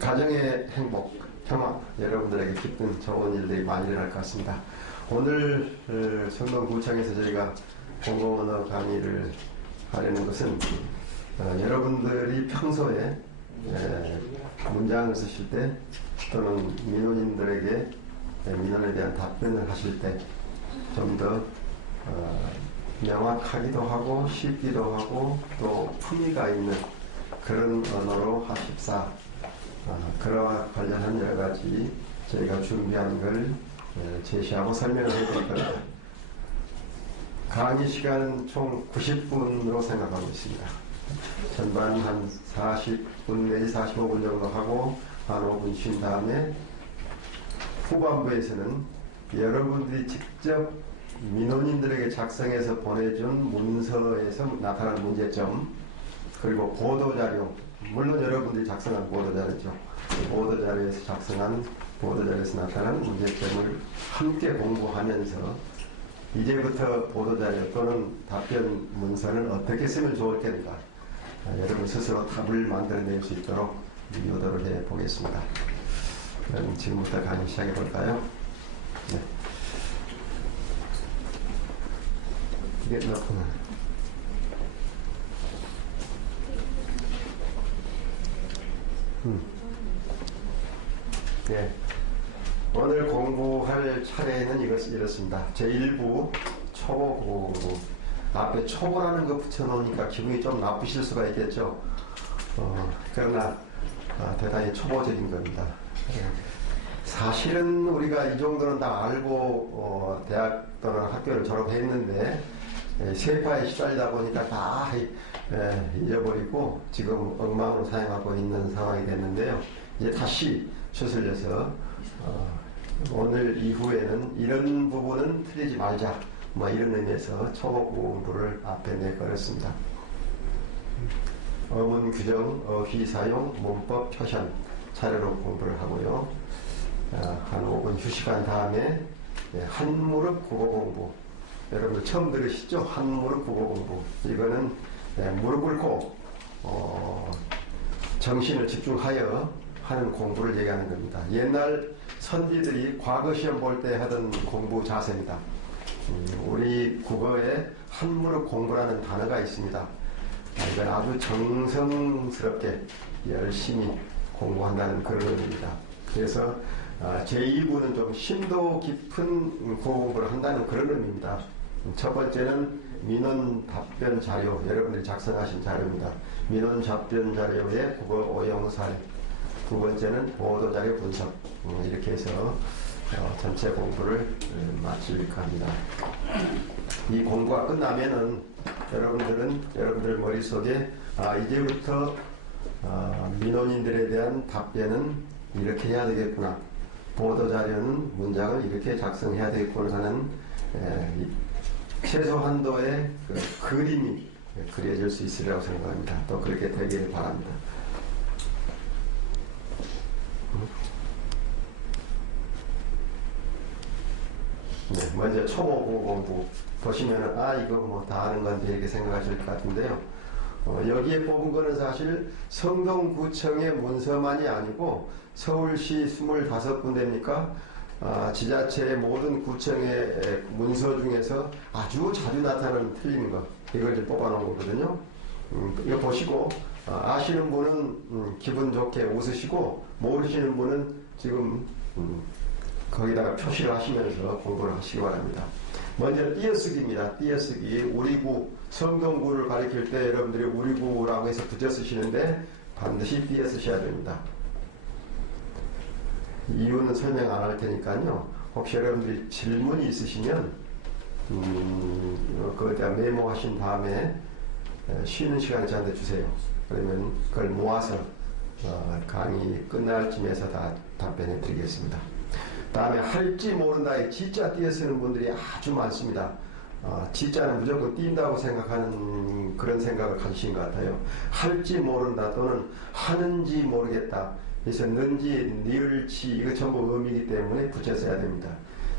가정의 행복, 평화, 여러분들에게 기쁜 좋은 일들이 많이 일어날 것 같습니다. 오늘 성동구청에서 저희가 공공언어 강의를 하려는 것은 여러분들이 평소에 문장을 쓰실 때 또는 민원인들에게 민원에 대한 답변을 하실 때 좀 더 명확하기도 하고 쉽기도 하고 또 품위가 있는 그런 언어로 하십사, 그와 관련한 여러가지 저희가 준비한 걸 제시하고 설명을 해드릴 겁니다. 강의 시간은 총 90분으로 생각하고 있습니다. 전반 한 40분 내지 45분 정도 하고 한 5분 쉰 다음에 후반부에서는 여러분들이 직접 민원인들에게 작성해서 보내준 문서에서 나타나는 문제점, 그리고 보도자료, 물론 여러분들이 작성한 보도자료죠. 보도자료에서 작성한 보도자료에서 나타나는 문제점을 함께 공부하면서 이제부터 보도자료 또는 답변 문서는 어떻게 쓰면 좋을 텐가, 여러분 스스로 답을 만들어낼 수 있도록 유도를 해보겠습니다. 그럼 지금부터 강의 시작해 볼까요? 네. 이게 넣구나. 네. 오늘 공부할 차례는 이렇습니다. 제1부 초보 공부. 앞에 초보라는 거 붙여놓으니까 기분이 좀 나쁘실 수가 있겠죠. 그러나 대단히 초보적인 겁니다. 사실은 우리가 이 정도는 다 알고 대학 또는 학교를 졸업했는데 세파에 시달리다 보니까 다 잊어버리고 지금 엉망으로 사용하고 있는 상황이 됐는데요. 이제 다시 추슬려서 오늘 이후에는 이런 부분은 틀리지 말자, 뭐 이런 의미에서 초보 공부를 앞에 내걸었습니다. 어문 규정, 어휘 사용, 문법 표현 차례로 공부를 하고요. 한 5분 휴식한 다음에 한 무릎 국어 공부. 여러분들 처음 들으시죠? 한 무릎 국어 공부. 이거는 무릎 꿇고 정신을 집중하여 하는 공부를 얘기하는 겁니다. 옛날 선비들이 과거 시험 볼 때 하던 공부 자세입니다. 우리 국어에 한 무릎 공부라는 단어가 있습니다. 이건 아주 정성스럽게 열심히 공부한다는 그런 의미입니다. 그래서 제2부는 좀 심도 깊은 공부를 한다는 그런 의미입니다. 첫 번째는 민원 답변 자료, 여러분들이 작성하신 자료입니다. 민원 답변 자료의 국어 오용 사례. 두 번째는 보도 자료 분석. 이렇게 해서 전체 공부를 마칠까 합니다. 이 공부가 끝나면은 여러분들 머릿속에 이제부터 민원인들에 대한 답변은 이렇게 해야 되겠구나, 보도자료는 문장을 이렇게 작성해야 되겠구나 하는 최소 한도의 그림이 그려질 수 있으리라고 생각합니다. 또 그렇게 되기를 바랍니다. 네, 먼저 초보 공부 보시면은 이거 뭐 다 아는 건데 이렇게 생각하실 것 같은데요. 여기에 뽑은 거는 사실 성동구청의 문서만이 아니고 서울시 25군데입니까? 지자체의 모든 구청의 문서 중에서 아주 자주 나타나는 틀린 거, 이걸 이제 뽑아놓은 거거든요. 이거 보시고 아시는 분은 기분 좋게 웃으시고 모르시는 분은 지금 거기다가 표시를 하시면서 공부를 하시기 바랍니다. 먼저 띄어쓰기입니다. 띄어쓰기. 우리구, 성동구를 가리킬 때 여러분들이 우리구라고 해서 붙여 쓰시는데 반드시 띄어 쓰셔야 됩니다. 이유는 설명 안 할 테니까요. 혹시 여러분들이 질문이 있으시면 그걸 메모하신 다음에 쉬는 시간을 저한테 주세요. 그러면 그걸 모아서 강의 끝날 쯤에서 다 답변해 드리겠습니다. 다음에 할지 모른다에 지자 띄어 쓰는 분들이 아주 많습니다. 지자는 무조건 띈다고 생각하는 그런 생각을 가지신 것 같아요. 할지 모른다 또는 하는지 모르겠다. 그래서 는지, 니을치 이거 전부 의미이기 때문에 붙여 써야 됩니다.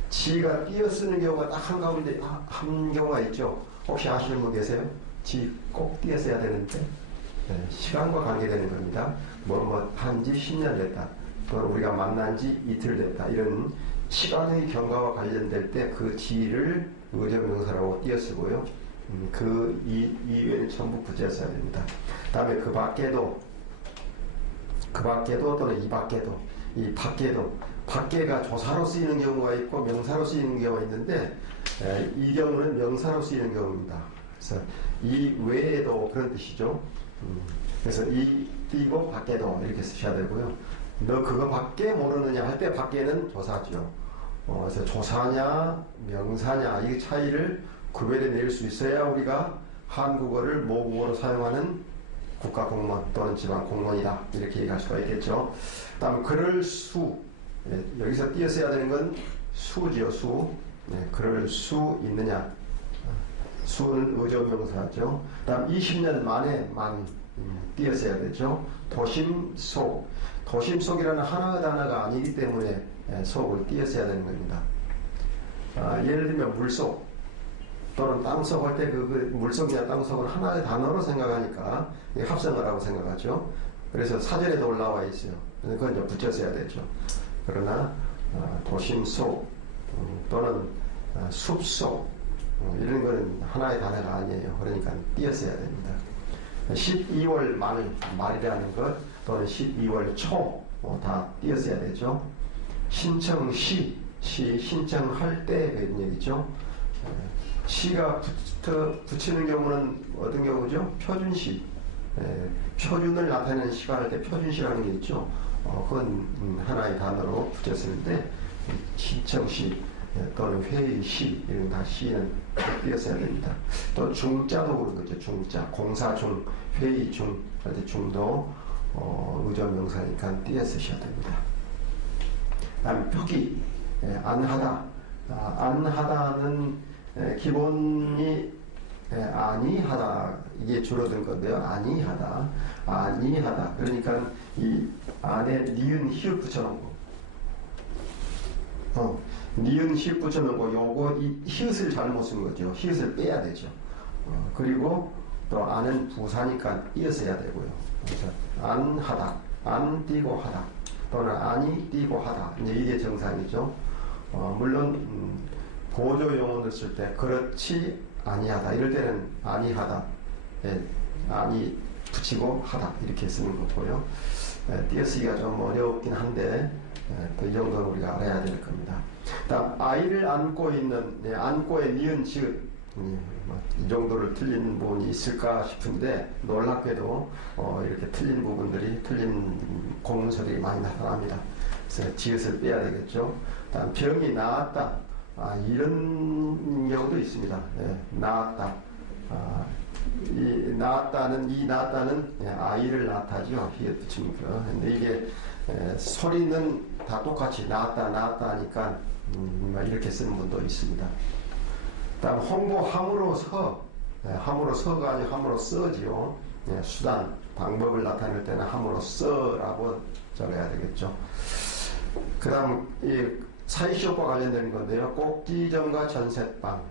지가 띄어 쓰는 경우가 딱 한가운데 한 경우가 있죠. 혹시 아시는 분 계세요? 지 꼭 띄어 써야 되는데 시간과 관계되는 겁니다. 뭐 한지 10년 됐다. 또는 우리가 만난 지 이틀 됐다. 이런 시간의 경과와 관련될 때 그 지를 의조명사라고 띄어쓰고요. 그 이외에는 전부 부재에 써야 됩니다. 다음에 그 밖에도 또는 이 밖에도, 이 밖에도, 밖에가 조사로 쓰이는 경우가 있고 명사로 쓰이는 경우가 있는데 이 경우는 명사로 쓰이는 경우입니다. 그래서 이 외에도 그런 뜻이죠. 그래서 이 띄고 밖에도 이렇게 쓰셔야 되고요. 너 그거 밖에 모르느냐 할 때 밖에는 조사죠. 그래서 조사냐 명사냐 이 차이를 구별해 낼 수 있어야 우리가 한국어를 모국어로 사용하는 국가공무원 또는 지방공무원이다 이렇게 얘기할 수가 있겠죠. 다음 그럴 수, 여기서 띄어써야 되는 건 수지요. 수. 그럴 수 있느냐, 수는 의조명사죠. 다음 20년 만에 만 띄어써야 되죠. 도심 속, 도심 속이라는 하나의 단어가 아니기 때문에 속을 띄어써야 되는 겁니다. 예를 들면 물속 또는 땅속 할 때 그 물속이나 땅속은 하나의 단어로 생각하니까 합성어라고 생각하죠. 그래서 사전에도 올라와 있어요. 그건 이제 붙여서야 되죠. 그러나 도심 속 또는 숲속 이런 거는 하나의 단어가 아니에요. 그러니까 띄어써야 됩니다. 12월 말이라는 것 또는 12월 초 다 띄어써야 되죠. 신청시, 신청할 때 그런 얘기죠. 시가 붙이는 경우는 어떤 경우죠? 표준시. 표준을 나타내는 시가 할 때 표준시라는 게 있죠. 그건 하나의 단어로 붙였는데 신청시 또는 회의시 이런 다 시는 띄어써야 됩니다. 또 중자도 그런 거죠. 중자, 공사중, 회의중 할 때 중도 의조명사니까 띄어쓰셔야 됩니다. 다음 표기, 안하다. 안하다는 기본이 아니하다 이게 줄어든 건데요. 아니하다, 아니하다. 그러니까 이 안에 니은 히읗 붙여놓은 거, 니은 히읗 붙여놓은 거, 요거 이 히읗을 잘못 쓴 거죠. 히읗을 빼야 되죠. 그리고 또 안은 부사니까 띄어써야 되고요. 그래서 안하다, 안 띄고 하다, 또는 아니 띄고 하다. 이제 이게 정상이죠. 물론 보조 용어를 쓸 때 그렇지 아니하다 이럴 때는 아니하다, 아니 붙이고 하다 이렇게 쓰는 거고요. 띄어쓰기가 좀 어렵긴 한데 이 정도는 우리가 알아야 될 겁니다. 다음 아이를 안고 있는 안고의 니은 지읒, 이 정도를 틀린 부분이 있을까 싶은데 놀랍게도 이렇게 틀린 부분들이, 틀린 공문서들이 많이 나타납니다. 그래서 지읒을 빼야 되겠죠. 다음 병이 나았다, 이런 경우도 있습니다. 나았다. 이 나았다는 아이를 낳다죠. 히읗 붙이는 거. 근데 이게 소리는 다 똑같이 나았다 하니까 이렇게 쓰는 분도 있습니다. 다음 홍보함으로써, 함으로써가 아니고 함으로써지요. 수단, 방법을 나타낼 때는 함으로써라고 적어야 되겠죠. 그 다음 이 사이시옷과 관련된 건데요. 꼭지점과 전셋방,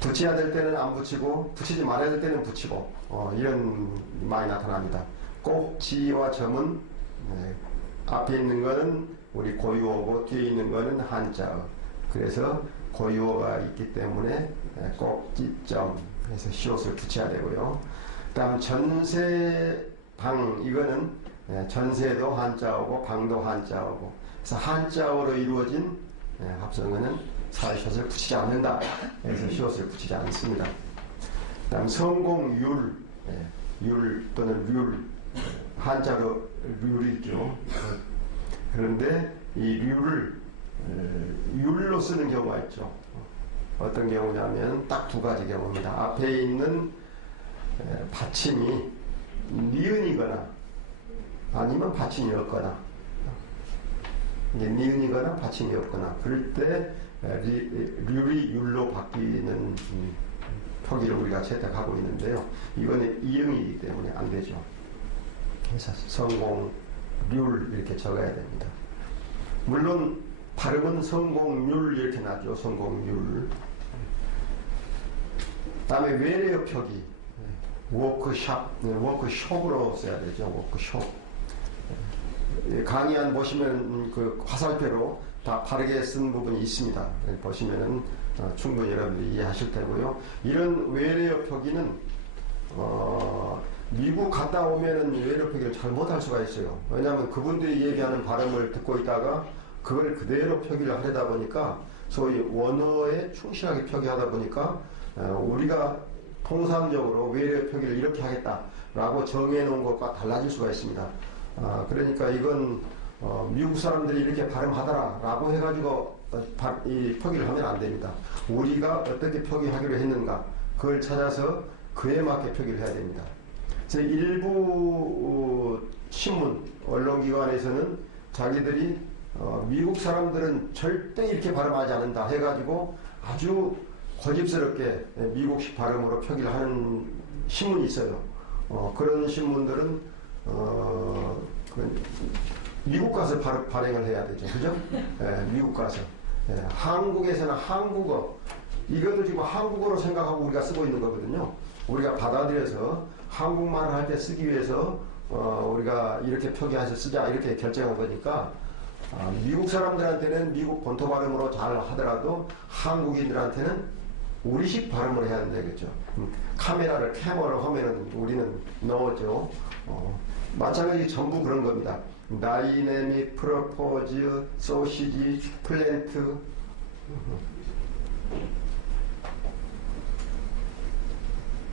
붙여야 될 때는 안 붙이고 붙이지 말아야 될 때는 붙이고 이런 많이 나타납니다. 꼭지와 점은 앞에 있는 거는 우리 고유어고 뒤에 있는 거는 한자어. 그래서 고유어가 있기 때문에 꼭지점 해서 시옷을 붙여야 되고요. 다음 전세방, 이거는 전세도 한자어고 방도 한자어고, 그래서 한자어로 이루어진 합성어는 사이시옷을 붙이지 않는다. 그래서 시옷을 붙이지 않습니다. 다음 성공률, 율 또는 률, 한자로 률이 있죠. 그런데 이 률을 율로 쓰는 경우가 있죠. 어떤 경우냐면 딱 두 가지 경우입니다. 앞에 있는 받침이 니은이거나 아니면 받침이 없거나, 니은이거나 받침이 없거나 그럴 때 률이 율로 바뀌는 표기를 우리가 채택하고 있는데요. 이거는 이응이기 때문에 안 되죠. 그래서 성공, 률 이렇게 적어야 됩니다. 물론 발음은 성공률 이렇게 나죠. 성공률. 다음에 외래어 표기. 워크샵, 워크숍으로 써야 되죠. 워크숍. 강의 보시면 그 화살표로 다 바르게 쓴 부분이 있습니다. 보시면은 충분히 여러분들이 이해하실 테고요. 이런 외래어 표기는 미국 갔다 오면은 외래어 표기를 잘 못할 수가 있어요. 왜냐하면 그분들이 얘기하는 발음을 듣고 있다가 그걸 그대로 표기를 하려다 보니까 소위 원어에 충실하게 표기하다 보니까 우리가 통상적으로 외래어 표기를 이렇게 하겠다라고 정해놓은 것과 달라질 수가 있습니다. 그러니까 이건 미국 사람들이 이렇게 발음하더라라고 해가지고 이 표기를 하면 안 됩니다. 우리가 어떻게 표기하기로 했는가 그걸 찾아서 그에 맞게 표기를 해야 됩니다. 일부 신문, 언론기관에서는 자기들이 미국 사람들은 절대 이렇게 발음하지 않는다 해가지고 아주 고집스럽게 미국식 발음으로 표기를 하는 신문이 있어요. 그런 신문들은 미국 가서 발행을 해야 되죠. 그죠? 미국 가서. 한국에서는 한국어, 이것도 지금 한국어로 생각하고 우리가 쓰고 있는 거거든요. 우리가 받아들여서 한국말을 할 때 쓰기 위해서 우리가 이렇게 표기해서 쓰자 이렇게 결정한 거니까 미국 사람들한테는 미국 본토 발음으로 잘 하더라도 한국인들한테는 우리식 발음으로 해야 되겠죠. 카메라를 캐머로 하면은 우리는 넣었죠. 마찬가지 전부 그런 겁니다. 다이내믹, 프로포즈, 소시지, 플랜트.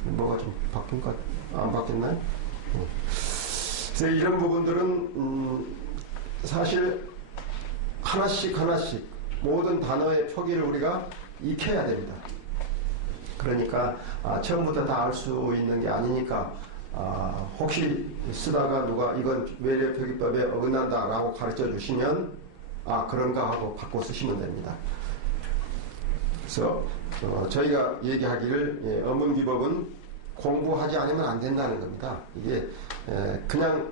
뭐가 좀 바뀐 것 같아요. 안 바뀌었나요? 그래서 이런 부분들은 사실 하나씩 모든 단어의 표기를 우리가 익혀야 됩니다. 그러니까 처음부터 다 알 수 있는 게 아니니까 혹시 쓰다가 누가 이건 외래 표기법에 어긋난다라고 가르쳐 주시면 그런가 하고 바꿔 쓰시면 됩니다. 그래서 저희가 얘기하기를 어문기법은 공부하지 않으면 안 된다는 겁니다. 이게 그냥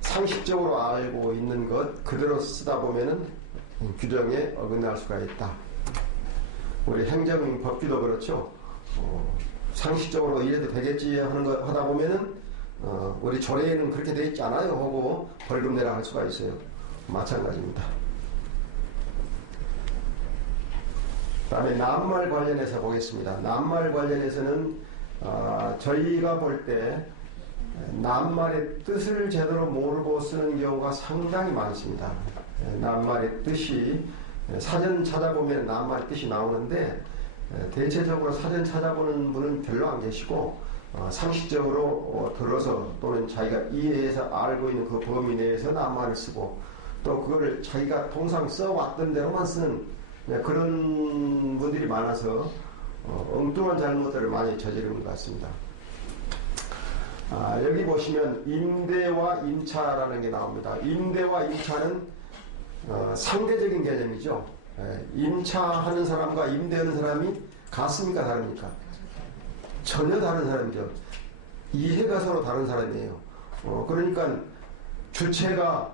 상식적으로 알고 있는 것 그대로 쓰다 보면은 규정에 어긋날 수가 있다. 우리 행정법규도 그렇죠. 상식적으로 이래도 되겠지 하는 거 하다 보면은 우리 조례에는 그렇게 돼 있지 않아요 하고 벌금 내라 할 수가 있어요. 마찬가지입니다. 다음에 낱말 관련해서 보겠습니다. 낱말 관련해서는 저희가 볼 때 낱말의 뜻을 제대로 모르고 쓰는 경우가 상당히 많습니다. 낱말의 뜻이 사전 찾아보면 낱말의 뜻이 나오는데 대체적으로 사전 찾아보는 분은 별로 안 계시고 상식적으로 들어서 또는 자기가 이해해서 알고 있는 그 범위 내에서 낱말을 쓰고 또 그거를 자기가 통상 써왔던 대로만 쓰는 그런 분들이 많아서 엉뚱한 잘못들을 많이 저지르는 것 같습니다. 여기 보시면 임대와 임차라는 게 나옵니다. 임대와 임차는 상대적인 개념이죠. 임차하는 사람과 임대하는 사람이 같습니까? 다릅니까? 전혀 다른 사람이죠. 이해가 서로 다른 사람이에요. 그러니까 주체가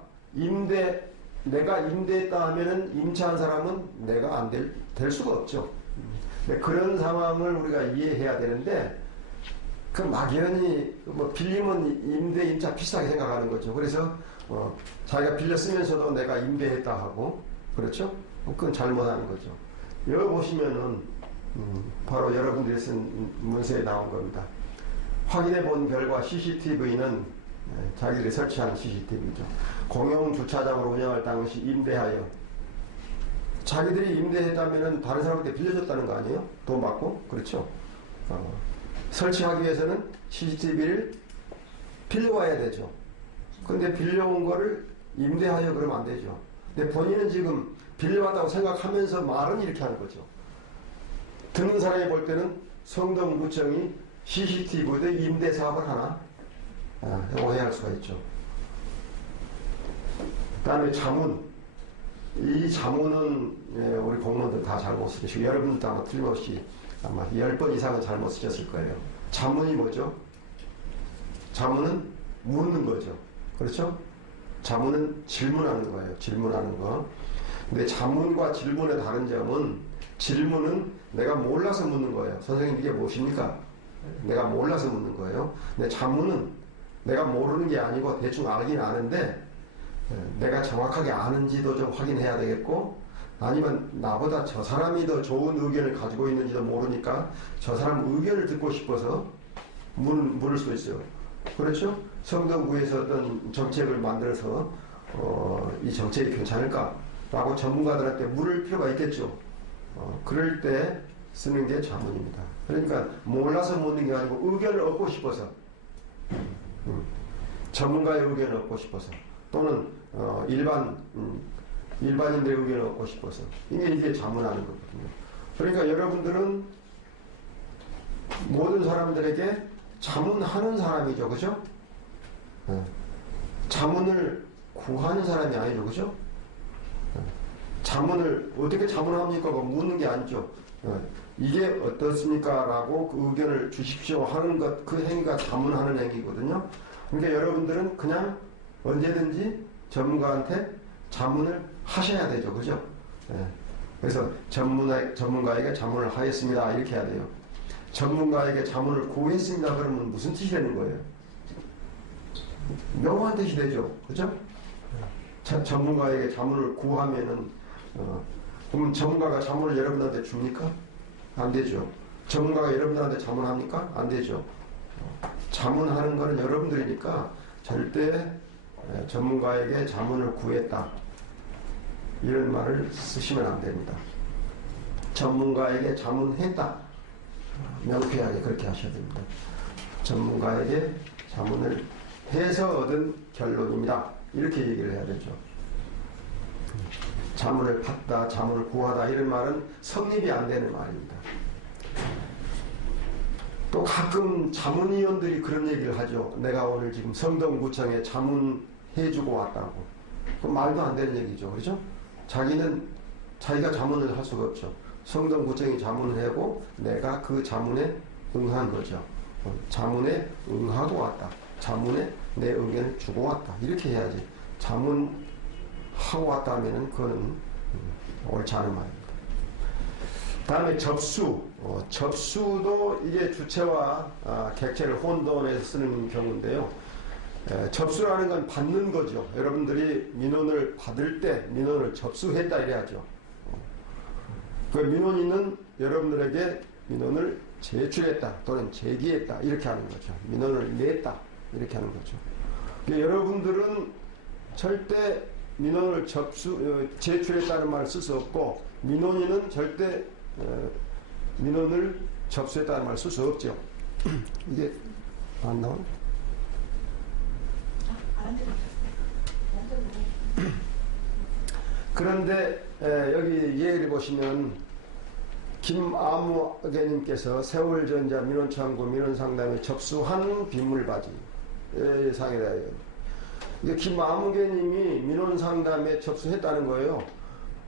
내가 임대했다 하면은 임차한 사람은 내가 안 될 수가 없죠. 그런 상황을 우리가 이해해야 되는데 그 막연히 빌리면 임대, 임차 비슷하게 생각하는 거죠. 그래서 자기가 빌려 쓰면서도 내가 임대했다 하고 그렇죠? 그건 잘못하는 거죠. 여기 보시면은 바로 여러분들이 쓴 문서에 나온 겁니다. 확인해 본 결과 CCTV는 자기들이 설치한 CCTV죠. 공용 주차장으로 운영할 당시 임대하여 자기들이 임대했다면은 다른 사람한테 빌려줬다는 거 아니에요? 돈 받고 그렇죠. 설치하기 위해서는 CCTV를 빌려와야 되죠. 근데 빌려온 거를 임대하여 그러면 안 되죠. 근데 본인은 지금 빌려왔다고 생각하면서 말은 이렇게 하는 거죠. 듣는 사람이 볼 때는 성동구청이 CCTV도 임대 사업을 하나 오해할 수가 있죠. 그 다음에 자문. 이 자문은 우리 공무원들 다 잘못 쓰시고 여러분들도 아마 틀림없이 아마 10번 이상은 잘못 쓰셨을 거예요. 자문이 뭐죠? 자문은 묻는 거죠. 그렇죠? 자문은 질문하는 거예요. 질문하는 거. 근데 자문과 질문의 다른 점은 질문은 내가 몰라서 묻는 거예요. 선생님 이게 무엇입니까? 내가 몰라서 묻는 거예요. 근데 자문은 내가 모르는 게 아니고 대충 알긴 아는데 내가 정확하게 아는지도 좀 확인해야 되겠고, 아니면 나보다 저 사람이 더 좋은 의견을 가지고 있는지도 모르니까 저 사람 의견을 듣고 싶어서 물을 수 있어요. 그렇죠? 성동구에서 어떤 정책을 만들어서 이 정책이 괜찮을까라고 전문가들한테 물을 필요가 있겠죠. 그럴 때 쓰는 게 자문입니다. 그러니까 몰라서 묻는 게 아니고 의견을 얻고 싶어서, 전문가의 의견을 얻고 싶어서, 또는 일반인들의 의견을 얻고 싶어서, 이게 자문하는 거거든요. 그러니까 여러분들은 모든 사람들에게 자문하는 사람이죠, 그죠? 자문을 구하는 사람이 아니죠, 그죠? 자문을 어떻게 자문합니까? 묻는 게 아니죠. 이게 어떻습니까? 라고 그 의견을 주십시오 하는 것, 그 행위가 자문하는 행위거든요. 그러니까 여러분들은 그냥 언제든지 전문가한테 자문을 하셔야 되죠, 그죠? 그래서 전문가에게 자문을 하였습니다, 이렇게 해야 돼요. 전문가에게 자문을 구했습니다 그러면 무슨 뜻이 되는 거예요? 묘한 뜻이 되죠, 그죠? 전문가에게 자문을 구하면은 그럼 전문가가 자문을 여러분한테 줍니까? 안 되죠. 전문가가 여러분들한테 자문합니까? 안 되죠. 자문하는 거는 여러분들이니까 절대 전문가에게 자문을 구했다 이런 말을 쓰시면 안 됩니다. 전문가에게 자문했다, 명쾌하게 그렇게 하셔야 됩니다. 전문가에게 자문을 해서 얻은 결론입니다, 이렇게 얘기를 해야 되죠. 자문을 받다, 자문을 구하다 이런 말은 성립이 안 되는 말입니다. 또 가끔 자문위원들이 그런 얘기를 하죠. 내가 오늘 지금 성동구청에 자문해주고 왔다고. 그 말도 안 되는 얘기죠, 그렇죠? 자기가 자문을 할 수가 없죠. 성동구청이 자문을 하고 내가 그 자문에 응한 거죠. 자문에 응하고 왔다, 자문에 내 의견을 주고 왔다, 이렇게 해야지. 자문하고 왔다 하면은 그거는 옳지 않은 말입니다. 다음에 접수. 접수도 이게 주체와 객체를 혼돈해서 쓰는 경우인데요. 접수라는 건 받는 거죠. 여러분들이 민원을 받을 때 민원을 접수했다 이래야죠. 그 민원인은 여러분들에게 민원을 제출했다 또는 제기했다 이렇게 하는 거죠. 민원을 냈다 이렇게 하는 거죠. 여러분들은 절대 민원을 제출했다는 말을 쓸 수 없고, 민원인은 절대 민원을 접수했다는 말을 쓸 수 없죠. 이게 안 나오네. 그런데 여기 예를 보시면 김아무개님께서 세월전자 민원창구 민원상담에 접수한 빗물바지 상이라 해요. 이게 김아무개님이 민원상담에 접수했다는 거예요.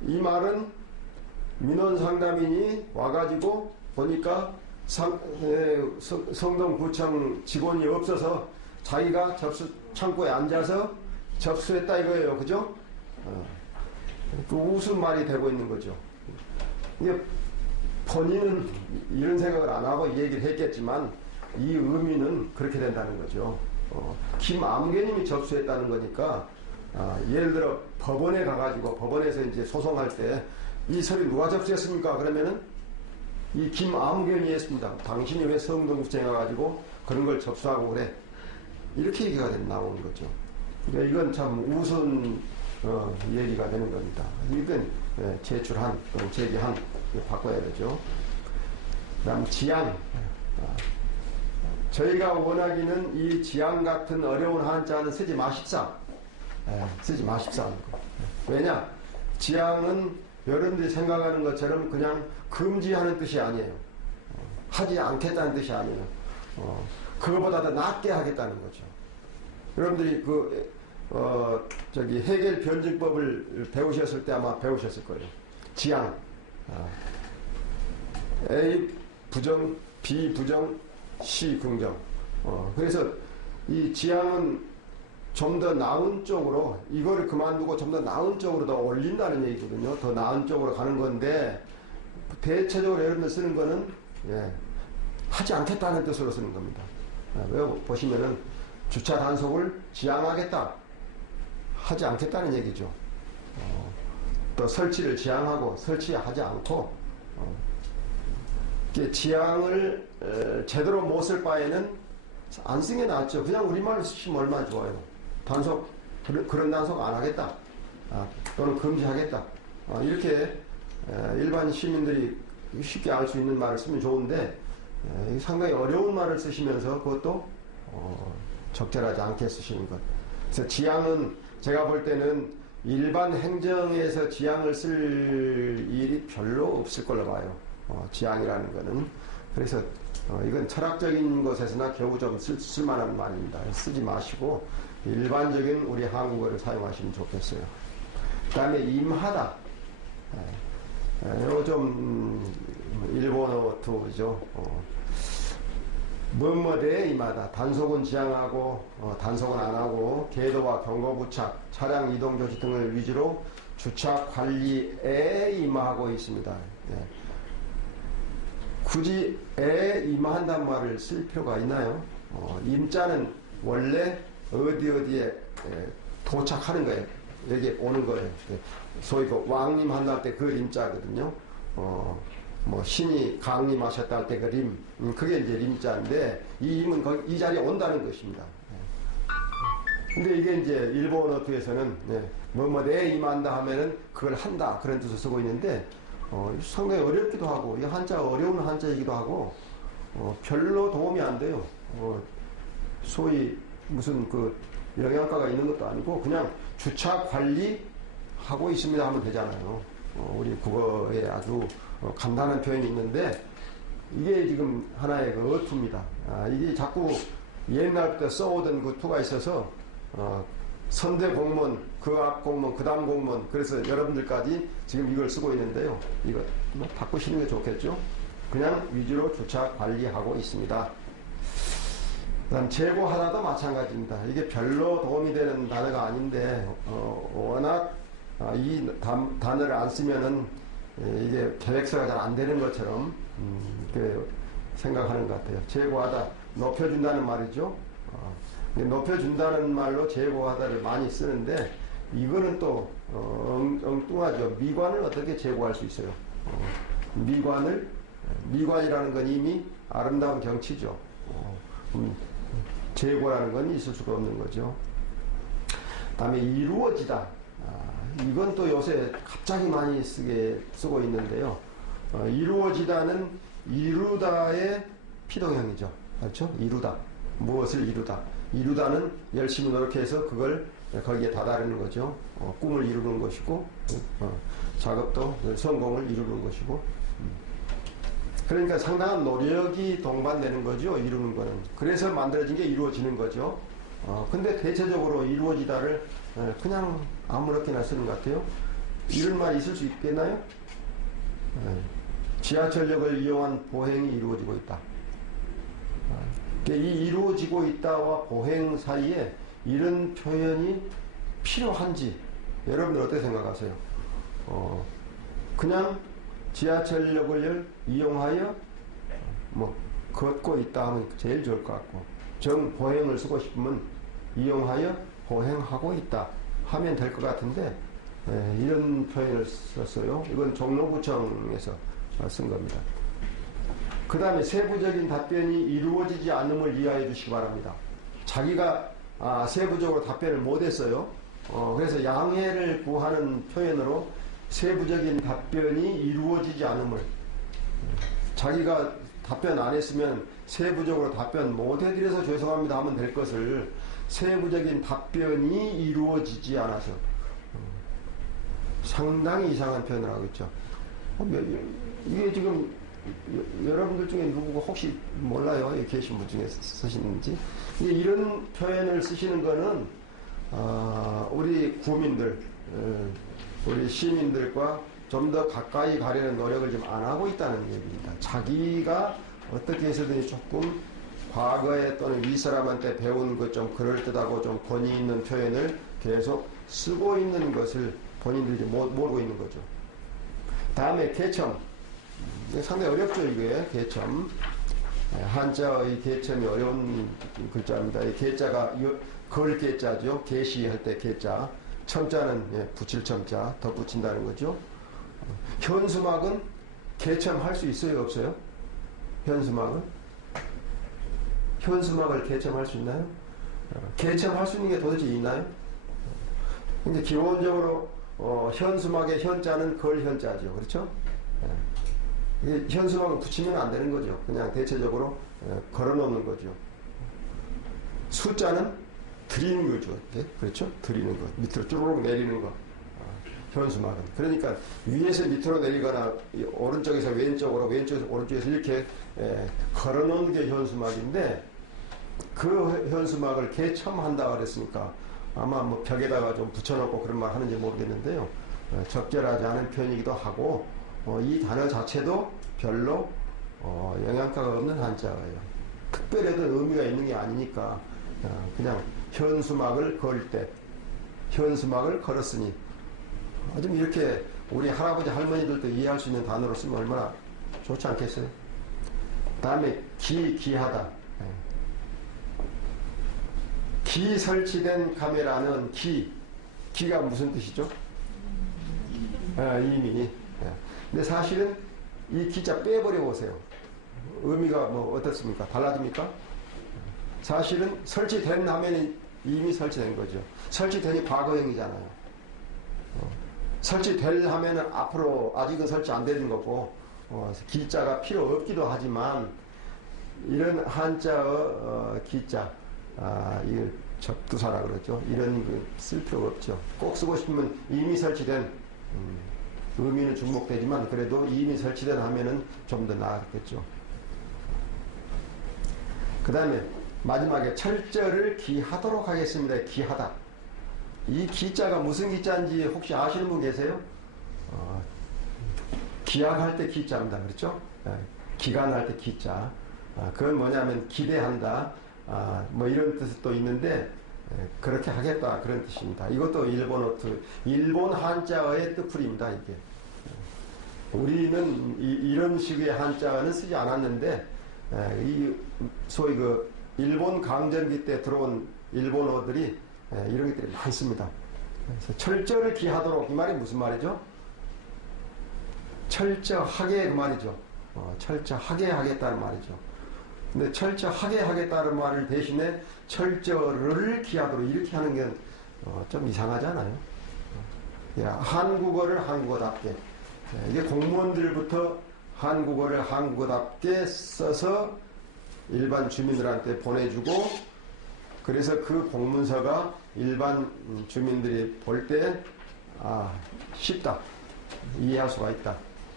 이 말은 민원상담인이 와가지고 보니까 성동구청 직원이 없어서 자기가 접수 창구에 앉아서 접수했다 이거예요, 그죠? 그 무슨 말이 되고 있는 거죠. 이게 본인은 이런 생각을 안 하고 얘기를 했겠지만 이 의미는 그렇게 된다는 거죠. 김아무개님이 접수했다는 거니까 예를 들어 법원에 가가지고 법원에서 이제 소송할 때 이 서류 누가 접수했습니까? 그러면은 이 김아무개님이 했습니다. 당신이 왜 성동구청에 가가지고 그런 걸 접수하고 그래? 이렇게 얘기가 나오는 거죠. 그러니까 이건 참 우스운 얘기가 되는 겁니다. 이건 제출한 또는 제기한 바꿔야 되죠. 그다음 지양. 저희가 원하기는 이 지양 같은 어려운 한자는 쓰지 마십사. 쓰지 마십사. 왜냐? 지양은 여러분들이 생각하는 것처럼 그냥 금지하는 뜻이 아니에요. 하지 않겠다는 뜻이 아니에요. 그거보다 더 낫게 하겠다는 거죠. 여러분들이 해겔 변증법을 배우셨을 때 아마 배우셨을 거예요. 지양. A 부정, B 부정, C 긍정. 그래서 이 지향은 좀 더 나은 쪽으로, 이거를 그만두고 좀 더 나은 쪽으로 더 올린다는 얘기거든요. 더 나은 쪽으로 가는 건데, 대체적으로 여러분들 쓰는 거는, 하지 않겠다는 뜻으로 쓰는 겁니다. 왜 보시면은 주차 단속을 지양하겠다, 하지 않겠다는 얘기죠. 또 설치를 지양하고 설치하지 않고, 지양을 제대로 못 쓸 바에는 안 쓰는 게 낫죠. 그냥 우리말로 쓰시면 얼마나 좋아요. 단속, 그런 단속 안 하겠다, 또는 금지하겠다, 이렇게 일반 시민들이 쉽게 알 수 있는 말을 쓰면 좋은데, 상당히 어려운 말을 쓰시면서 그것도 적절하지 않게 쓰시는 것. 그래서 지양은 제가 볼 때는 일반 행정에서 지양을 쓸 일이 별로 없을 걸로 봐요. 지양이라는 거는. 그래서 이건 철학적인 것에서나 겨우 좀 쓸만한 말입니다. 쓰지 마시고 일반적인 우리 한국어를 사용하시면 좋겠어요. 그 다음에 임하다. 이거 좀 일본어 투죠. 뭐뭐대에 임하다. 단속은 지양하고 단속은 안 하고 계도와 경고 부착, 차량 이동 조치 등을 위주로 주차 관리에 임하고 있습니다. 예. 굳이 에 임한다는 말을 쓸 필요가 있나요? 임자는 원래 어디에 도착하는 거예요. 여기 오는 거예요. 소위 그 왕림한다 할 때 그 임자거든요. 뭐 신이 강림하셨다 할 때 그 림, 그게 이제 림자인데 이 임은 이 자리에 온다는 것입니다. 근데 이게 이제 일본 어투에서는 뭐뭐에 임한다 하면은 그걸 한다 그런 뜻을 쓰고 있는데 상당히 어렵기도 하고 이 한자가 어려운 한자이기도 하고 별로 도움이 안 돼요. 소위 무슨 그 영양가가 있는 것도 아니고 그냥 주차 관리하고 있습니다 하면 되잖아요. 우리 국어에 아주 간단한 표현이 있는데 이게 지금 하나의 그 어투입니다. 이게 자꾸 옛날부터 써오던 그 투가 있어서 선대 공무원, 그 앞 공무원, 그 다음 공무원, 그래서 여러분들까지 지금 이걸 쓰고 있는데요. 이거 뭐 바꾸시는 게 좋겠죠? 그냥 위주로 주차 관리하고 있습니다. 그 다음 재고하다도 마찬가지입니다. 이게 별로 도움이 되는 단어가 아닌데 워낙 이 단어를 안 쓰면은 이게 계획서가 잘 안 되는 것처럼 생각하는 것 같아요. 재고하다, 높여준다는 말이죠. 높여준다는 말로 재고하다를 많이 쓰는데 이거는 또 엉뚱하죠. 미관을 어떻게 재고할 수 있어요? 미관이라는 건 이미 아름다운 경치죠. 재고라는 건 있을 수가 없는 거죠. 다음에 이루어지다. 이건 또 요새 갑자기 많이 쓰고 있는데요. 이루어지다는 이루다의 피동형이죠. 그렇죠? 이루다. 무엇을 이루다. 이루다는 열심히 노력해서 그걸 거기에 다다르는 거죠. 꿈을 이루는 것이고, 작업도 성공을 이루는 것이고. 그러니까 상당한 노력이 동반되는 거죠. 이루는 거는. 그래서 만들어진 게 이루어지는 거죠. 근데 대체적으로 이루어지다를 그냥 아무렇게나 쓰는 것 같아요. 이런 말이 있을 수 있겠나요? 지하철역을 이용한 보행이 이루어지고 있다. 이 이루어지고 있다와 보행 사이에 이런 표현이 필요한지 여러분들 어떻게 생각하세요? 그냥 지하철역을 이용하여 뭐 걷고 있다 하면 제일 좋을 것 같고 정보행을 쓰고 싶으면 이용하여 보행하고 있다 하면 될 것 같은데 이런 표현을 썼어요. 이건 종로구청에서 쓴 겁니다. 그 다음에 세부적인 답변이 이루어지지 않음을 이해해 주시기 바랍니다. 자기가 세부적으로 답변을 못했어요. 그래서 양해를 구하는 표현으로 세부적인 답변이 이루어지지 않음을, 자기가 답변 안 했으면 세부적으로 답변 못 해드려서 죄송합니다 하면 될 것을 세부적인 답변이 이루어지지 않아서 상당히 이상한 표현을 하고 있죠. 이게 지금 여러분들 중에 누구가 혹시 몰라요? 여기 계신 분 중에 쓰시는지. 이런 표현을 쓰시는 거는 우리 구민들, 우리 시민들과 좀 더 가까이 가려는 노력을 좀 안 하고 있다는 얘기입니다. 자기가 어떻게 해서든지 조금 과거에 또는 윗사람한테 배운 것 좀 그럴듯하고 좀 권위 있는 표현을 계속 쓰고 있는 것을 본인들이 모르고 있는 거죠. 다음에 개첨. 상당히 어렵죠, 이게, 개첨. 한자의 개첨이 어려운 글자입니다. 이 개자가 걸 개자죠. 개시할 때 개자. 첨자는 붙일 첨자, 덧붙인다는 거죠. 현수막은 개첨할 수 있어요, 없어요? 현수막은? 현수막을 개첨할 수 있나요? 개첨할 수 있는 게 도대체 있나요? 근데 기본적으로 현수막의 현자는 걸 현자죠, 그렇죠? 현수막을 붙이면 안 되는 거죠. 그냥 대체적으로 걸어놓는 거죠. 숫자는 드리는 거죠. 그렇죠? 드리는 거. 밑으로 쭈르륵 내리는 거. 현수막은. 그러니까 위에서 밑으로 내리거나 오른쪽에서 왼쪽으로 왼쪽에서 오른쪽에서 이렇게 걸어놓는 게 현수막인데 그 현수막을 개첨한다 그랬으니까 아마 뭐 벽에다가 좀 붙여놓고 그런 말 하는지 모르겠는데요. 적절하지 않은 표현이기도 하고 이 단어 자체도 별로 영양가가 없는 한자예요. 특별히 어떤 의미가 있는 게 아니니까 그냥 현수막을 걸 때 현수막을 걸었으니 좀 이렇게 우리 할아버지 할머니들도 이해할 수 있는 단어로 쓰면 얼마나 좋지 않겠어요? 다음에 기하다. 기 설치된 카메라는 기가 무슨 뜻이죠? 이미. 근데 사실은 이 기자 빼버려 보세요. 의미가 뭐 어떻습니까? 달라집니까? 사실은 설치된 하면은 이미 설치된 거죠. 설치된이 과거형이잖아요. 설치될 하면은 앞으로 아직은 설치 안 되는 거고, 기자가 필요 없기도 하지만, 이런 한자의 기자, 이걸 접두사라 그러죠. 이런 쓸 필요가 없죠. 꼭 쓰고 싶으면 이미 설치된, 의미는 중복되지만, 그래도 이미 설치된 하면은 좀 더 나았겠죠. 그 다음에, 마지막에 철저를 기하도록 하겠습니다. 기하다. 이 기자가 무슨 기자인지 혹시 아시는 분 계세요? 기약할 때 기자입니다. 그렇죠? 기간할 때 기자. 그건 뭐냐면 기대한다. 뭐 이런 뜻이 또 있는데 그렇게 하겠다 그런 뜻입니다. 이것도 일본 한자어의 뜻풀이입니다. 이게. 우리는 이런 식의 한자어는 쓰지 않았는데 소위 일본 강점기 때 들어온 일본어들이 이런 것들이 많습니다. 그래서 철저를 기하도록 이 말이 무슨 말이죠? 철저하게 그 말이죠. 철저하게 하겠다는 말이죠. 근데 철저하게 하겠다는 말을 대신에 철저를 기하도록 이렇게 하는 게 좀 이상하잖아요. 한국어를 한국어답게 이게 공무원들부터 한국어를 한국어답게 써서 일반 주민들한테 보내주고 그래서 그 공문서가 일반 주민들이 볼 때 쉽다 이해할 수가 있다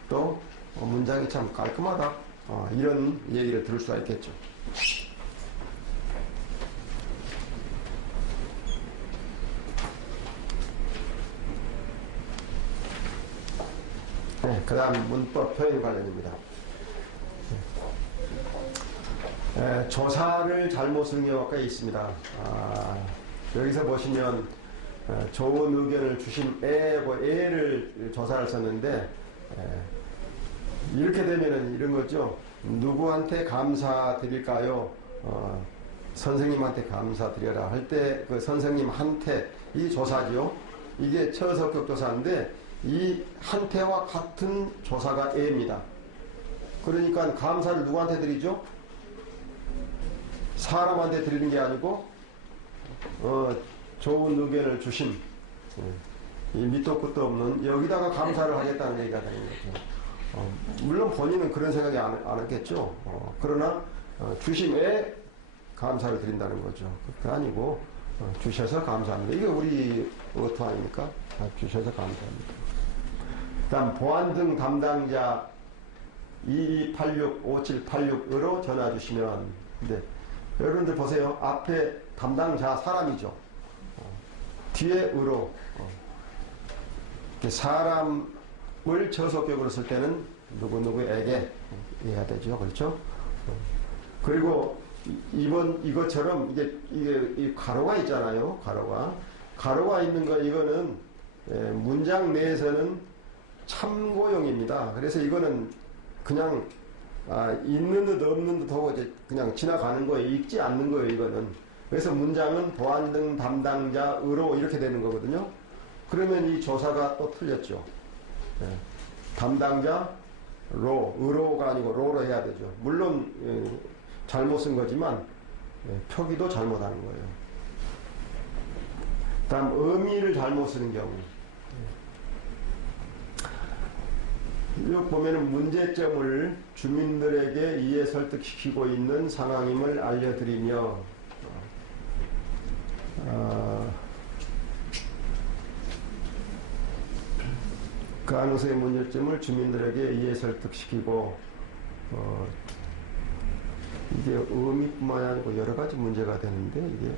또 문장이 참 깔끔하다 이런 얘기를 들을 수가 있겠죠. 그 다음 문법 표현 관련입니다. 조사를 잘못 쓴 경우가 있습니다. 여기서 보시면 좋은 의견을 주신 애를 조사를 썼는데 이렇게 되면은 이런 거죠. 누구한테 감사드릴까요? 선생님한테 감사드려라 할 때 그 선생님한테 이 조사죠. 이게 처석격 조사인데 이 한테와 같은 조사가 애입니다. 그러니까 감사를 누구한테 드리죠? 사람한테 드리는 게 아니고 좋은 의견을 주신 이 밑도 끝도 없는 여기다가 감사를 하겠다는 얘기가 되는 거죠. 물론 본인은 그런 생각이 안 했겠죠. 그러나 주심에 감사를 드린다는 거죠. 그게 아니고 주셔서 감사합니다. 이게 우리 어투 아닙니까? 주셔서 감사합니다. 다음 보안 등 담당자 2286-5786으로 전화 주시면 근데 여러분들 보세요. 앞에 담당자 사람이죠. 뒤에 으로 사람을 저속격으로 쓸 때는 누구누구에게 해야 되죠. 그렇죠? 그리고 이것처럼 이게 가로가 있잖아요. 가로가 있는 거 이거는 문장 내에서는 참고용입니다. 그래서 이거는 그냥 있는 듯 없는 듯 하고 이제 그냥 지나가는 거예요. 읽지 않는 거예요, 이거는. 그래서 문장은 보안 등 담당자의로 이렇게 되는 거거든요. 그러면 이 조사가 또 틀렸죠. 예. 담당자, 의로가 아니고 로로 해야 되죠. 물론, 잘못 쓴 거지만, 표기도 잘못하는 거예요. 다음, 의미를 잘못 쓰는 경우. 여기 보면은 문제점을 주민들에게 이해 설득시키고 있는 상황임을 알려드리며, 가능성의 문제점을 주민들에게 이해 설득시키고, 이게 의미뿐만 아니고 여러 가지 문제가 되는데, 이게,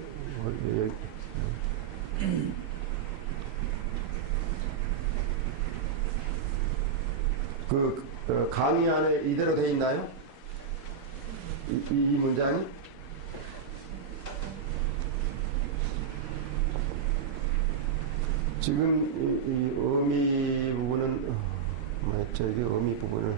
강의 안에 이대로 돼 있나요? 이 문장이? 지금 이 의미 부분은 뭐였죠? 이게 의미 부분을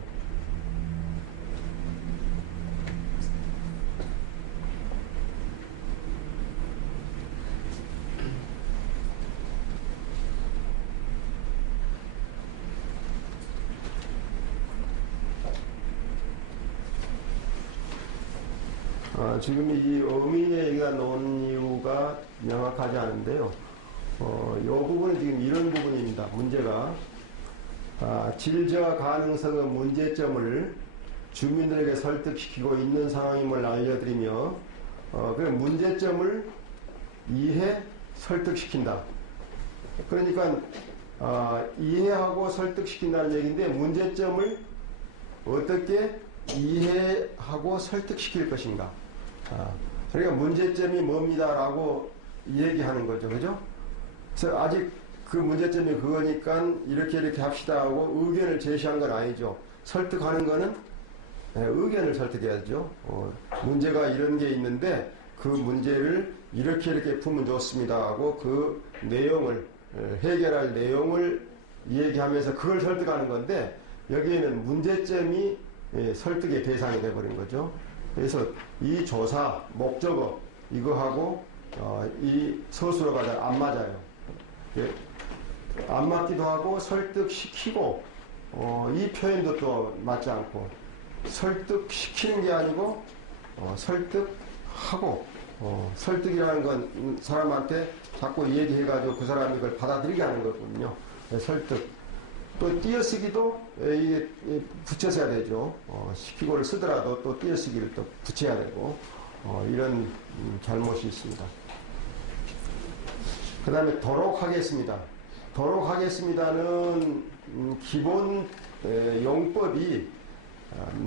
지금 이 의미 얘기가 나온 이유가 명확하지 않은데요. 이 부분은 지금 이런 부분입니다. 문제가 질적 가능성의 문제점을 주민들에게 설득시키고 있는 상황임을 알려드리며 그 문제점을 이해, 설득시킨다. 그러니까 이해하고 설득시킨다는 얘기인데 문제점을 어떻게 이해하고 설득시킬 것인가. 그러니까 문제점이 뭡니다라고 얘기하는 거죠. 그죠? 그래서 아직 그 문제점이 그거니까 이렇게 합시다 하고 의견을 제시한 건 아니죠. 설득하는 거는 의견을 설득해야죠. 문제가 이런 게 있는데 그 문제를 이렇게 풀면 좋습니다 하고 그 내용을 해결할 내용을 얘기하면서 그걸 설득하는 건데 여기에는 문제점이 설득의 대상이 돼버린 거죠. 그래서 이 조사 목적어 이거하고 이 서술어가 안 맞아요. 안 맞기도 하고 설득시키고 이 표현도 또 맞지 않고 설득시키는 게 아니고 설득하고 설득이라는 건 사람한테 자꾸 얘기해가지고 그 사람이 그걸 받아들이게 하는 거거든요. 설득. 또 띄어쓰기도 이게 붙여서 해야 되죠. 시키고를 쓰더라도 또 띄어쓰기를 또 붙여야 되고 이런 잘못이 있습니다. 그 다음에 도록 하겠습니다. 도록 하겠습니다는 기본 용법이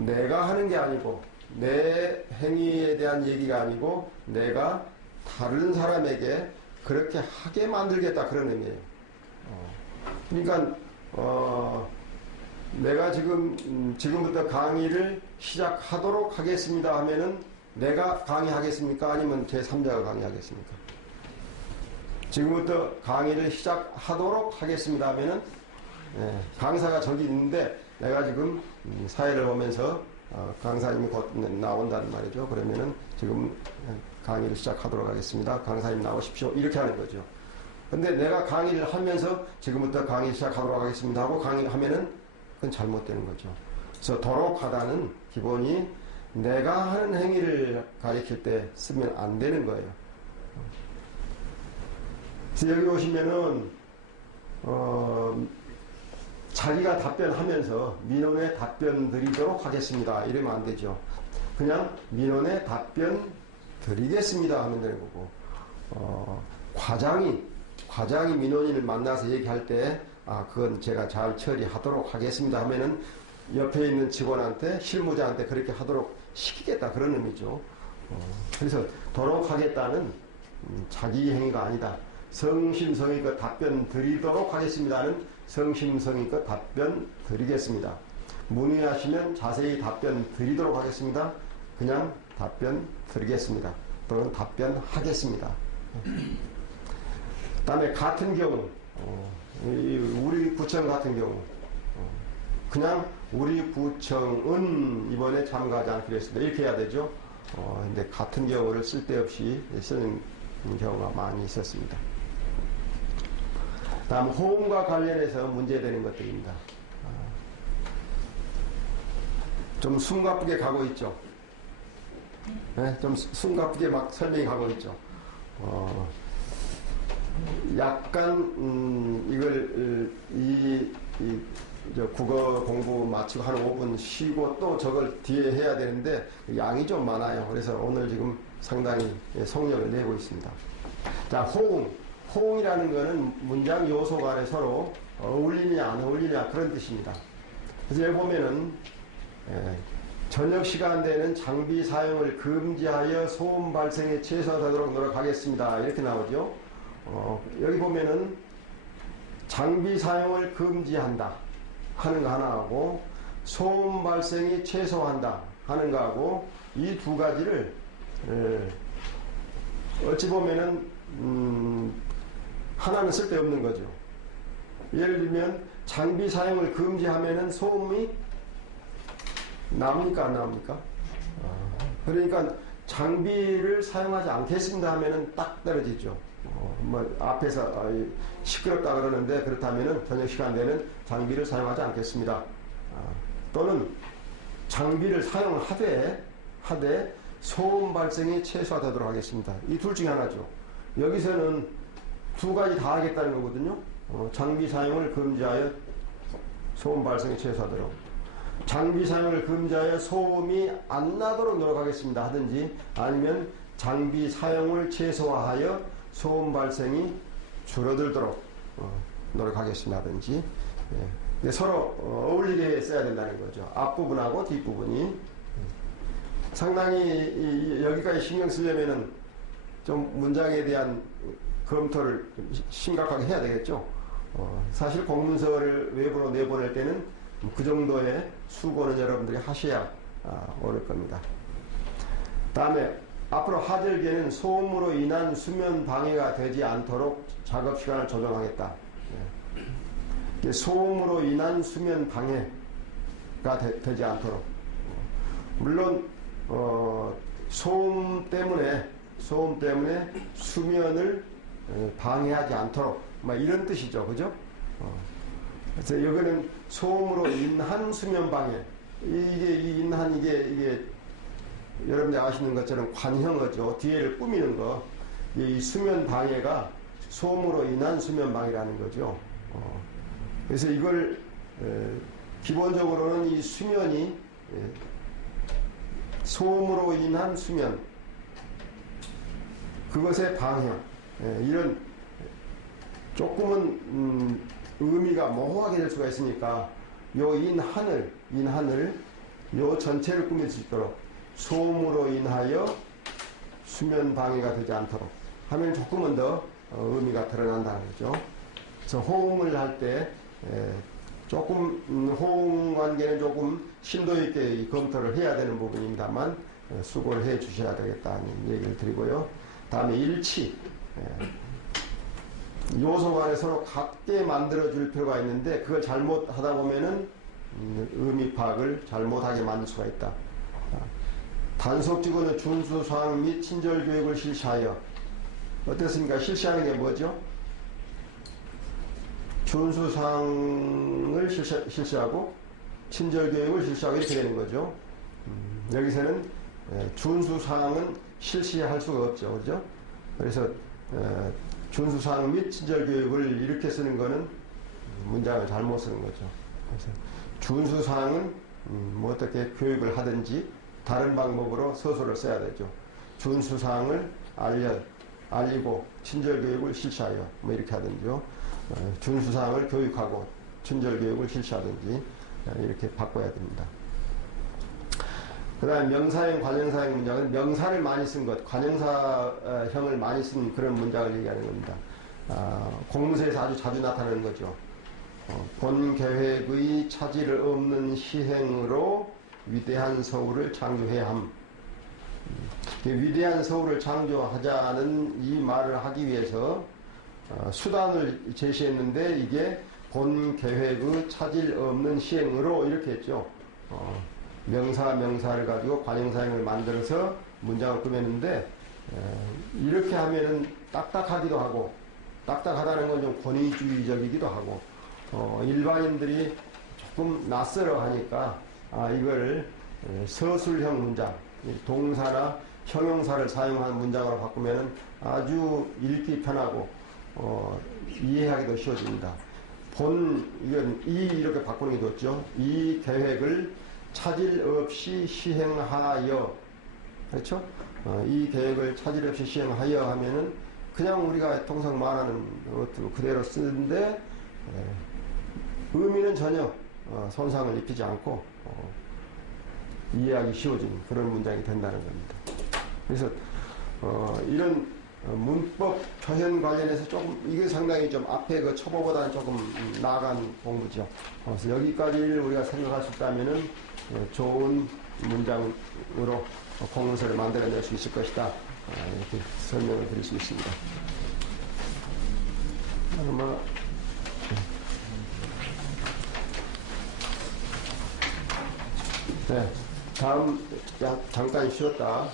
내가 하는 게 아니고 내 행위에 대한 얘기가 아니고 내가 다른 사람에게 그렇게 하게 만들겠다 그런 의미예요. 그러니까 내가 지금부터 강의를 시작하도록 하겠습니다 하면은 내가 강의하겠습니까? 아니면 제3자가 강의하겠습니까? 지금부터 강의를 시작하도록 하겠습니다 하면은 강사가 저기 있는데 내가 지금 사회를 보면서 강사님이 곧 나온다는 말이죠. 그러면은 지금 강의를 시작하도록 하겠습니다. 강사님 나오십시오. 이렇게 하는 거죠. 근데 내가 강의를 하면서 지금부터 강의 시작하도록 하겠습니다 하고 강의하면은 그건 잘못되는 거죠. 그래서 도록 하다는 기본이 내가 하는 행위를 가리킬 때 쓰면 안 되는 거예요. 그래서 여기 오시면은 자기가 답변하면서 민원에 답변 드리도록 하겠습니다. 이러면 안 되죠. 그냥 민원에 답변 드리겠습니다 하면 되는 거고 과장이 민원인을 만나서 얘기할 때 그건 제가 잘 처리하도록 하겠습니다 하면은 옆에 있는 직원한테 실무자한테 그렇게 하도록 시키겠다 그런 의미죠. 그래서 도록 하겠다는 자기 행위가 아니다. 성심성의껏 답변 드리도록 하겠습니다는 성심성의껏 답변 드리겠습니다. 문의하시면 자세히 답변 드리도록 하겠습니다. 그냥 답변 드리겠습니다. 또는 답변하겠습니다. 그 다음에 같은 경우 우리 구청 같은 경우 그냥 우리 구청은 이번에 참가하지 않기로 했습니다. 이렇게 해야 되죠. 근데 같은 경우를 쓸데없이 쓰는 경우가 많이 있었습니다. 다음 호응과 관련해서 문제되는 것들입니다. 좀 숨가쁘게 가고 있죠. 네? 좀 숨가쁘게 막 설명이 가고 있죠. 약간 이걸 국어 공부 마치고 한 5분 쉬고 또 저걸 뒤에 해야 되는데 양이 좀 많아요. 그래서 오늘 지금 상당히 속력을 내고 있습니다. 자, 호응이라는 것은 문장 요소 간에 서로 어울리냐 안 어울리냐 그런 뜻입니다. 그래서 여기 보면은 저녁 시간대에는 장비 사용을 금지하여 소음 발생에 최소화되도록 노력하겠습니다. 이렇게 나오죠. 여기 보면은 장비 사용을 금지한다 하는 거 하나하고 소음 발생이 최소화한다 하는 거하고 이 두 가지를 어찌 보면은 하나는 쓸데없는 거죠. 예를 들면 장비 사용을 금지하면은 소음이 나옵니까 안 나옵니까? 그러니까 장비를 사용하지 않겠습니다 하면은 딱 떨어지죠. 뭐 앞에서 시끄럽다 그러는데 그렇다면은 저녁 시간대는 장비를 사용하지 않겠습니다. 또는 장비를 사용하되 소음 발생이 최소화되도록 하겠습니다. 이 둘 중에 하나죠. 여기서는 두 가지 다 하겠다는 거거든요. 장비 사용을 금지하여 소음 발생이 최소화되도록, 장비 사용을 금지하여 소음이 안 나도록 노력하겠습니다 하든지, 아니면 장비 사용을 최소화하여 소음 발생이 줄어들도록 노력하겠습니다 하든지, 서로 어울리게 써야 된다는 거죠. 앞부분하고 뒷부분이. 상당히 여기까지 신경 쓰려면은 좀 문장에 대한 검토를 심각하게 해야 되겠죠. 사실 공문서를 외부로 내보낼 때는 그 정도의 수고는 여러분들이 하셔야 옳을 겁니다. 다음에 앞으로 하절기에는 소음으로 인한 수면 방해가 되지 않도록 작업 시간을 조정하겠다. 소음으로 인한 수면 방해가 되지 않도록. 물론 소음 때문에 수면을 방해하지 않도록, 이런 뜻이죠, 그죠? 그래서 여기는 소음으로 인한 수면 방해. 이게 여러분들 아시는 것처럼 관형어죠. 뒤에를 꾸미는 거. 이 수면 방해가 소음으로 인한 수면 방해라는 거죠. 그래서 이걸 기본적으로는 이 수면이 소음으로 인한 수면, 그것의 방해, 이런 조금은 의미가 모호하게 될 수가 있으니까 요 인한을 요 전체를 꾸밀 수 있도록 소음으로 인하여 수면 방해가 되지 않도록 하면 조금은 더 의미가 드러난다는 거죠. 그래서 호응을 할 때 조금 호응 관계는 조금 심도 있게 검토를 해야 되는 부분입니다만 수고를 해 주셔야 되겠다는 얘기를 드리고요. 다음에 일치, 요소 간에 서로 같게 만들어 줄 필요가 있는데 그걸 잘못하다 보면은 의미 파악을 잘못하게 만들 수가 있다. 단속직원의 준수사항 및 친절교육을 실시하여. 어떻습니까? 실시하는 게 뭐죠? 준수사항을 실시하고 친절교육을 실시하고 이렇게 되는 거죠. 여기서는 준수사항은 실시할 수가 없죠. 그죠? 그래서 준수사항 및 친절교육을 이렇게 쓰는 거는 문장을 잘못 쓰는 거죠. 그래서 준수사항은 뭐 어떻게 교육을 하든지 다른 방법으로 서술을 써야 되죠. 준수사항을 알리고 친절교육을 실시하여 뭐 이렇게 하든지요. 준수사항을 교육하고 친절교육을 실시하든지 이렇게 바꿔야 됩니다. 그 다음에 명사형, 관형사형 문장은 명사를 많이 쓴 것, 관형사형을 많이 쓴 그런 문장을 얘기하는 겁니다. 공문서에서 아주 자주 나타나는 거죠. 본 계획의 차질 없는 시행으로 위대한 서울을 창조해야 함. 위대한 서울을 창조하자는 이 말을 하기 위해서 수단을 제시했는데 이게 본 계획의 차질 없는 시행으로 이렇게 했죠. 명사를 가지고 관형사형을 만들어서 문장을 꾸몄는데 이렇게 하면은 딱딱하기도 하고 딱딱하다는 건 좀 권위주의적이기도 하고 일반인들이 조금 낯설어 하니까 이걸 서술형 문장, 동사나 형용사를 사용한 문장으로 바꾸면은 아주 읽기 편하고 이해하기도 쉬워집니다. 이건 이렇게 바꾸는 게 좋죠. 이 계획을 차질 없이 시행하여, 그렇죠? 이 계획을 차질 없이 시행하여 하면은 그냥 우리가 통상 말하는 것도 그대로 쓰는데 의미는 전혀 손상을 입히지 않고 이해하기 쉬워진 그런 문장이 된다는 겁니다. 그래서 이런 문법 표현 관련해서 조금 이게 상당히 좀 앞에 그 초보보다는 조금 나아간 공부죠. 그래서 여기까지를 우리가 생각할 수 있다면은 좋은 문장으로 공문서를 만들어낼 수 있을 것이다. 이렇게 설명을 드릴 수 있습니다. 아마 네, 다음 잠깐 쉬었다.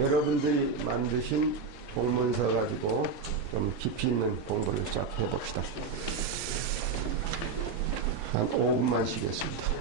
여러분들이 만드신 공문서 가지고 좀 깊이 있는 공부를 시작해 봅시다. 한 5분만 쉬겠습니다.